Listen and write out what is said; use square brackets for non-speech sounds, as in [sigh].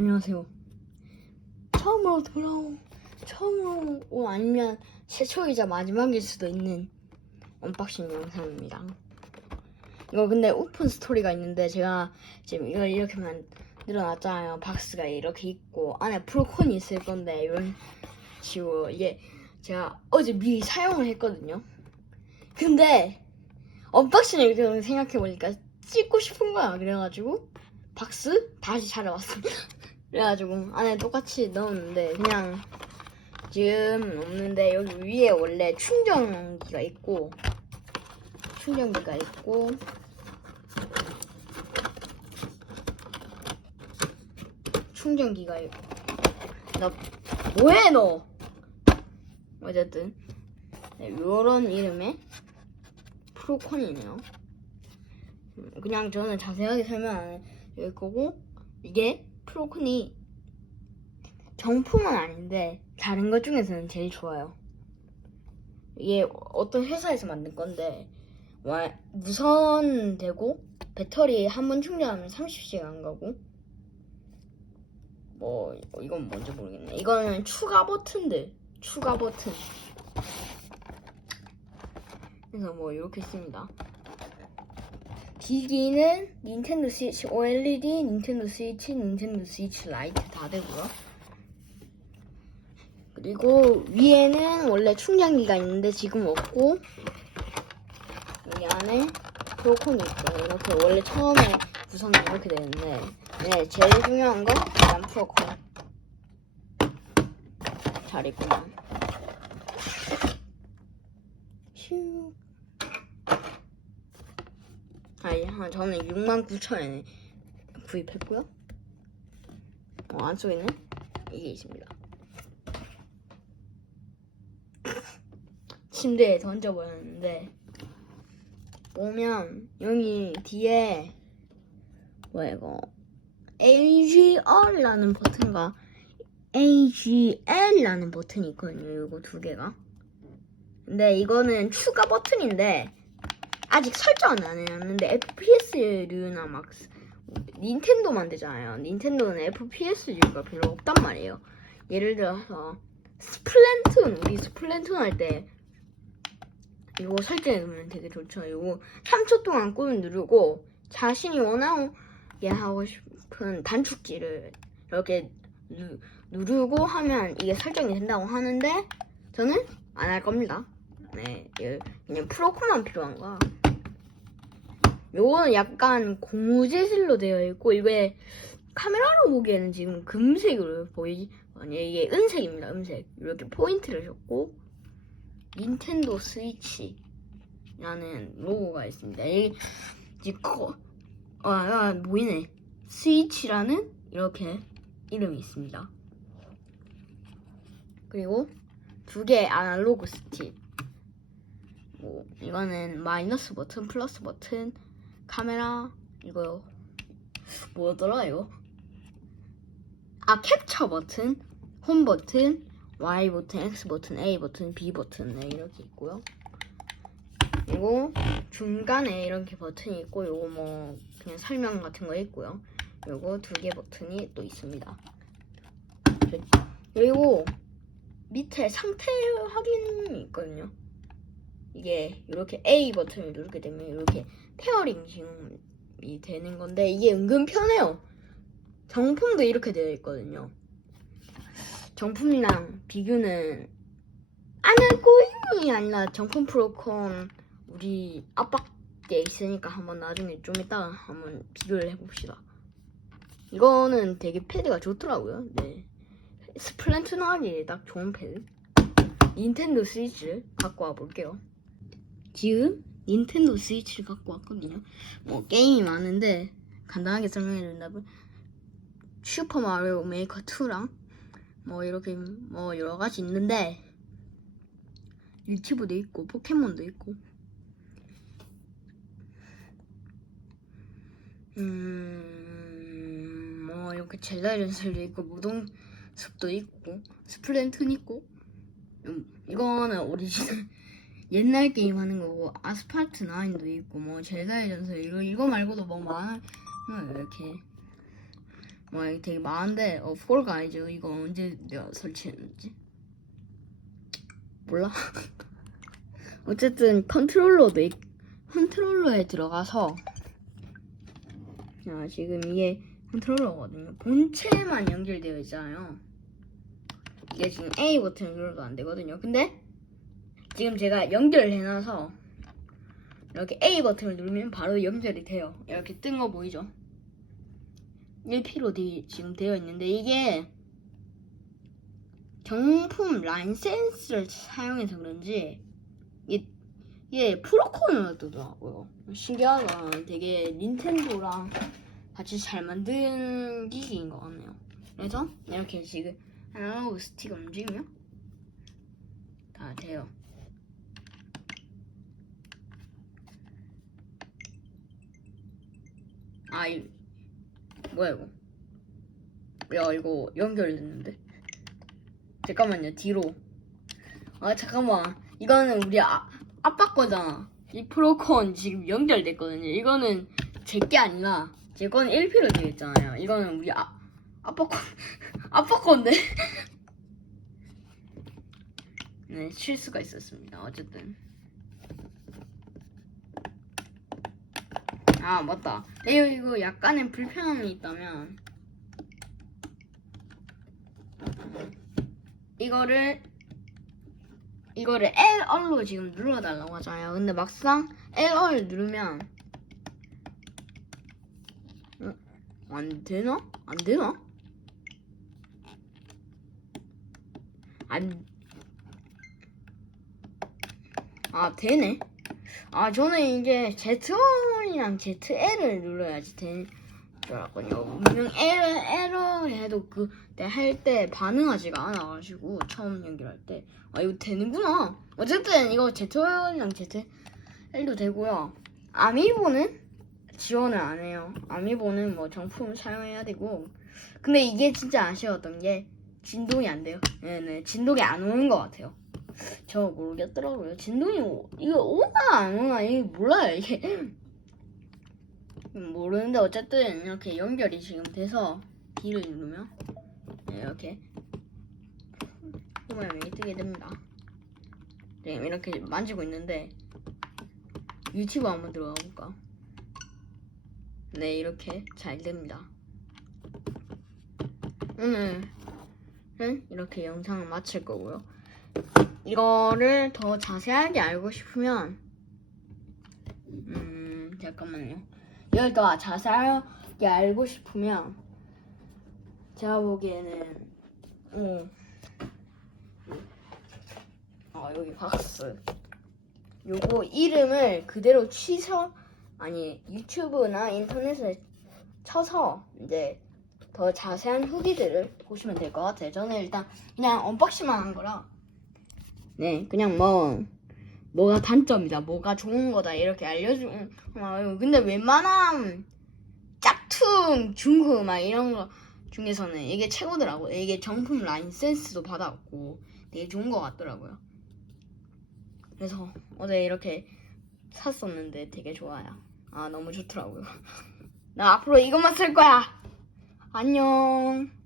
안녕하세요. 처음으로 돌아온, 처음으로 온 아니면 최초이자 마지막일 수도 있는 언박싱 영상입니다. 이거 근데 오픈 스토리가 있는데 제가 지금 이걸 이렇게만 늘어놨잖아요. 박스가 이렇게 있고 안에 프로콘이 있을 건데 이런 식으로 이게 제가 어제 미리 사용을 했거든요. 근데 언박싱을 이렇게 생각해보니까 찍고 싶은 거야. 그래가지고 박스 다시 차려왔어. 그래가지고 안에 똑같이 넣었는데 그냥 지금 없는데 여기 위에 원래 충전기가 있고 충전기가 있고. 충전기가 있고 나 뭐해 너? 어쨌든. 네, 요런 이름의 프로콘이네요. 음, 그냥 저는 자세하게 설명 안 할 거고 이게 프로콘이 정품은 아닌데 다른 것 중에서는 제일 좋아요. 이게 어떤 회사에서 만든 건데 와- 무선 되고 배터리 한 번 충전하면 30시간 가고 뭐 이건 뭔지 모르겠네. 이거는 추가 버튼들 추가 버튼. 그래서 뭐 이렇게 씁니다. 기기는 닌텐도 스위치 OLED, 닌텐도 스위치, 닌텐도 스위치 라이트 다 되고요. 그리고 위에는 원래 충전기가 있는데 지금 없고 여기 안에 프로콘이 있고 이렇게 원래 처음에 구성이 이렇게 되는데 네 제일 중요한 건 일단 프로콘 잘 있구만 휴 아니 한- 저는 69,000원에 구입했고요. 어, 안쪽에는 이게 있습니다. [laughs] 침대에 던져버렸는데 보면 여기 뒤에 뭐야 이거? AGR라는 버튼과 AGL라는 버튼이 있거든요 이거 두 개가. 근데 이거는 추가 버튼인데 아직 설정은 안 해놨는데 FPS류나 막 닌텐도 만들잖아요 닌텐도는 FPS류가 별로 없단 말이에요 예를 들어서 스플랜툰 우리 스플랜툰 할 때 이거 설정해 두면 되게 좋죠. 이거 3초 동안 꾹 누르고 자신이 원하게 하고 싶은 단축키를 이렇게 누, 누르고 하면 이게 설정이 된다고 하는데 저는 안 할 겁니다. 네, 예, 그냥 프로코만 필요한 거야. 요거는 약간 고무재질로 되어 있고 이게 카메라로 보기에는 지금 금색으로 보이지? 아니 이게 은색입니다 은색. 이렇게 포인트를 줬고 닌텐도 스위치라는 로고가 있습니다. 이 지금 커, 아, 아 보이네. 스위치라는 이렇게 이름이 있습니다. 그리고 두 개의 아날로그 스틱. 뭐 이거는 마이너스 버튼 플러스 버튼 카메라 이거 뭐더라 이거 아 캡처 버튼, 홈 버튼, Y 버튼, X 버튼, A 버튼, B 버튼 네, 이렇게 있고요. 그리고 중간에 이렇게 버튼이 있고 요거 뭐 그냥 설명 같은 거 있고요. 요거 두 개 버튼이 또 있습니다. 그리고 밑에 상태 확인이 있거든요. 이게 이렇게 A 버튼을 누르게 되면 이렇게 페어링 지금이 되는 건데 이게 은근 편해요. 정품도 이렇게 되어 있거든요. 정품이랑 비교는 안 하고 있니 아니라 정품 프로콘 우리 때 있으니까 한번 나중에 좀 이따가 한번 비교를 해봅시다. 이거는 되게 패드가 좋더라고요. 네. 스플랜툰 하기 딱 좋은 패드. 닌텐도 스위치를 갖고 와볼게요. 지금 닌텐도 스위치를 갖고 왔거든요. 뭐 게임이 많은데 간단하게 설명해 준다면 슈퍼 마리오 메이커 2랑 뭐 이렇게 뭐 여러 가지 있는데 유튜브도 있고 포켓몬도 있고 음뭐 이렇게 젤다 전설도 있고 무동 숲도 있고 스플랜툰 있고 음, 이거는 오리지널 옛날 게임 하는 거고 아스팔트 9도 있고 뭐 젤다의 전설 이거 이거 말고도 뭐 많아. 이렇게. 와 이거 되게 많은데 어 폴가이즈 이거 언제 내가 설치했는지? 몰라. [laughs] 어쨌든 컨트롤러도 있, 컨트롤러에 들어가서 자 지금 이게 컨트롤러거든요. 본체만 연결되어 있잖아요. 이게 지금 A 버튼 을 눌러도 안 되거든요. 근데 지금 제가 연결해놔서 이렇게 A 버튼을 누르면 바로 연결이 돼요 이렇게 뜬 거 보이죠 1P로 되, 지금 되어 있는데 이게 정품 라이센스를 사용해서 그런지 이게, 이게 프로콘으로 뜨더라고요. 신기하다. 되게 닌텐도랑 같이 잘 만든 기기인 것 같네요. 그래서 이렇게 지금 아날로그 스틱 움직이면 다 돼요. 아, 이, 뭐야 이거? 야 이거 연결됐는데? 잠깐만요 뒤로. 아 잠깐만 이거는 우리 아, 아빠 거잖아. 이 프로콘 지금 연결됐거든요. 이거는 제 게 아니라 제 거는 1P로 되어 있잖아요. 이거는 우리 아, 아빠 거 [laughs] 아빠 건데. [laughs] 네 실수가 있었습니다. 어쨌든. 아 맞다. 이거 이거 약간의 불편함이 있다면 이거를 이거를 LR로 지금 눌러달라고 하잖아요. 근데 막상 LR 누르면 어? 안 되나? 안 되나? 안. 아, 되네. 아, 저는 이게 Z1이랑 ZL을 눌러야지 알았거든요. 분명 에러, 에러 해도 그때 할 때 반응하지가 않아가지고 처음 연결할 때. 아, 이거 되는구나. 어쨌든 이거 Z1이랑 ZL도 되고요. 아미보는 지원을 안 해요. 아미보는 뭐 정품 사용해야 되고. 근데 이게 진짜 아쉬웠던 게 진동이 안 돼요. 네네. 진동이 안 오는 것 같아요. 저 모르겠더라고요. 진동이 오, 이거 오나 안 오나 이게 몰라요 이게 모르는데 어쨌든 이렇게 연결이 지금 돼서 B를 누르면 네, 이렇게 모양이 뜨게 됩니다. 네 이렇게 만지고 있는데 유튜브 한번 들어가 볼까? 네 이렇게 잘 됩니다. 오늘은 이렇게 영상을 마칠 거고요. 이거를 더 자세하게 알고 싶으면 음 잠깐만요. 이걸 더 자세하게 알고 싶으면 제가 보기에는 어, 아 여기 박스 요거 이름을 그대로 취서 아니 유튜브나 인터넷에 쳐서 이제 더 자세한 후기들을 보시면 될 것 같아요. 저는 일단 그냥 언박싱만 한 거라 네, 그냥 뭐 뭐가 단점이다, 뭐가 좋은 거다 이렇게 알려주는. 아, 근데 웬만한 짝퉁 중후 막 이런 거 중에서는 이게 최고더라고. 이게 정품 라이센스도 받았고 되게 좋은 거 같더라고요. 그래서 어제 이렇게 샀었는데 되게 좋아요. 아 너무 좋더라고요. [laughs] 나 앞으로 이것만 쓸 거야. 안녕.